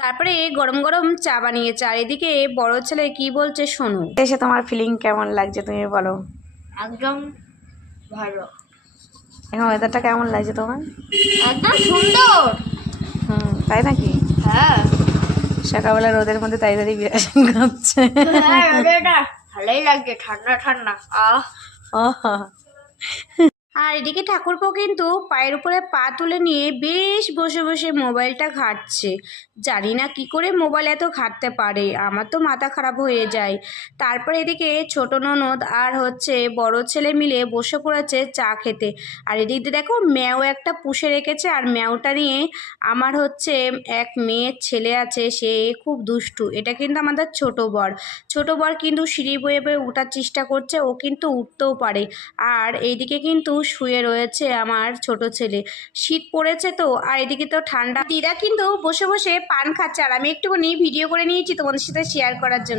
তারপরে গরম গরম চা বানিয়েছে, আর এদিকে বড় ছেলে কি বলছে শোনো। এসে তোমার ফিলিং কেমন লাগছে তুমি বলো। একদম ভালো, এখন ওয়েদারটা কেমন লাগছে তোমার? একদম সুন্দর। তাই নাকি? হ্যাঁ সকালবেলা রোদের মধ্যে তাই তাই বিরাজন করছে। হ্যাঁ, এটা ভালোই লাগছে, ঠান্ডা ঠান্ডা। ও আর এদিকে ঠাকুরপো কিন্তু পায়ের উপরে পা তুলে নিয়ে বেশ বসে বসে মোবাইলটা ঘাঁটছে। জানি না কি করে মোবাইল এত ঘাঁটতে পারে, আমার তো মাথা খারাপ হয়ে যায়। তারপর এদিকে ছোট ননদ আর বড় ছেলে মিলে বসে পড়েছে চা খেতে। আর এদিক দিয়ে দেখো ম্যাও একটা পুষে রেখেছে, আর ম্যাওটা নিয়ে আমার এক মেয়ের ছেলে আছে, সে খুব দুষ্টু। এটা কিন্তু আমাদের ছোট বর কিন্তু সিঁড়ি বয়ে বয়ে ওঠার চেষ্টা করছে, ও কিন্তু উঠতেও পারে। আর এইদিকে কিন্তু শুয়ে রয়েছে আমার ছোট ছেলে। শীত পড়েছে তো, আর এদিকে তো ঠান্ডা। দিদা কিন্তু বসে বসে পান খাচ্ছে, আর আমি একটুখানি ভিডিও করে নিয়েছি তোমাদের সাথে শেয়ার করার জন্য।